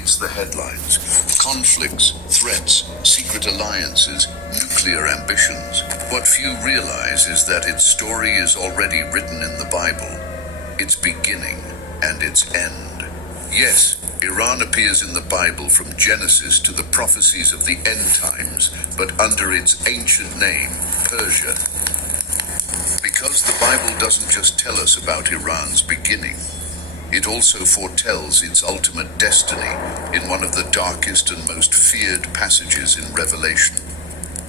dominates the headlines. Conflicts, threats, secret alliances, nuclear ambitions. What few realize is that its story is already written in the Bible, its beginning and its end. Yes, Iran appears in the Bible from Genesis to the prophecies of the end times, but under its ancient name, Persia. Because the Bible doesn't just tell us about Iran's beginning, it also foretells its ultimate destiny in one of the darkest and most feared passages in Revelation,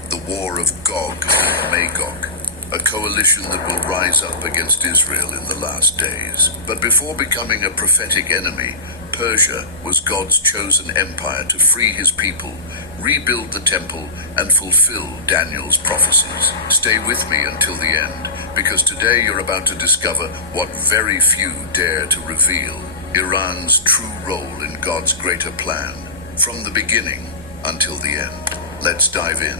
the War of Gog and Magog, a coalition that will rise up against Israel in the last days. But before becoming a prophetic enemy, Persia was God's chosen empire to free his people, rebuild the temple, and fulfill Daniel's prophecies. Stay with me until the end, because today you're about to discover what very few dare to reveal: Iran's true role in God's greater plan, from the beginning until the end. Let's dive in.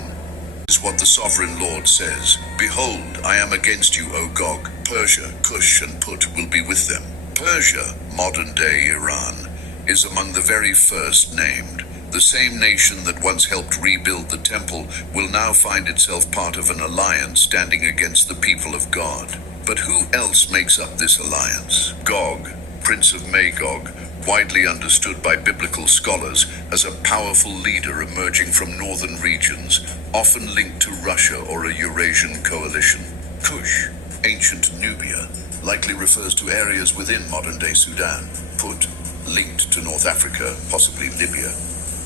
This is what the Sovereign Lord says: "Behold, I am against you, O Gog. Persia, Cush, and Put will be with them." Persia, modern-day Iran, is among the very first named. The same nation that once helped rebuild the temple will now find itself part of an alliance standing against the people of God. But who else makes up this alliance? Gog, Prince of Magog, widely understood by biblical scholars as a powerful leader emerging from northern regions, often linked to Russia or a Eurasian coalition. Cush, ancient Nubia, likely refers to areas within modern-day Sudan. Put, linked to North Africa, possibly Libya.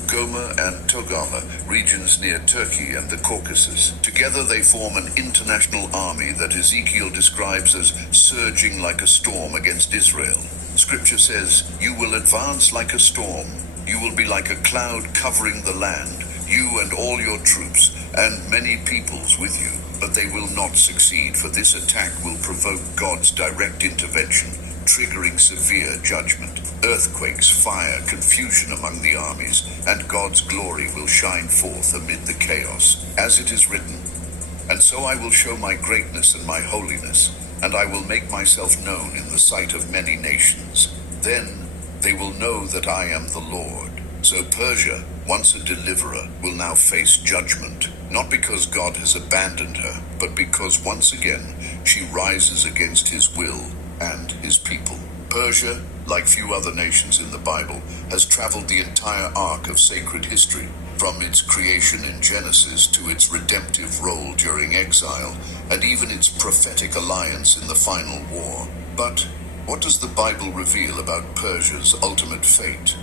Gomer and Togarmah, regions near Turkey and the Caucasus. Together they form an international army that Ezekiel describes as surging like a storm against Israel. Scripture says, "You will advance like a storm. You will be like a cloud covering the land, you and all your troops, and many peoples with you. But they will not succeed, for this attack will provoke God's direct intervention, triggering severe judgment, earthquakes, fire, confusion among the armies, and God's glory will shine forth amid the chaos. As it is written, 'And so I will show my greatness and my holiness, and I will make myself known in the sight of many nations. Then they will know that I am the Lord.'" So Persia, once a deliverer, will now face judgment, not because God has abandoned her, but because once again she rises against his will and his people. Persia, like few other nations in the Bible, has traveled the entire arc of sacred history, from its creation in Genesis to its redemptive role during exile, and even its prophetic alliance in the final war. But what does the Bible reveal about Persia's ultimate fate?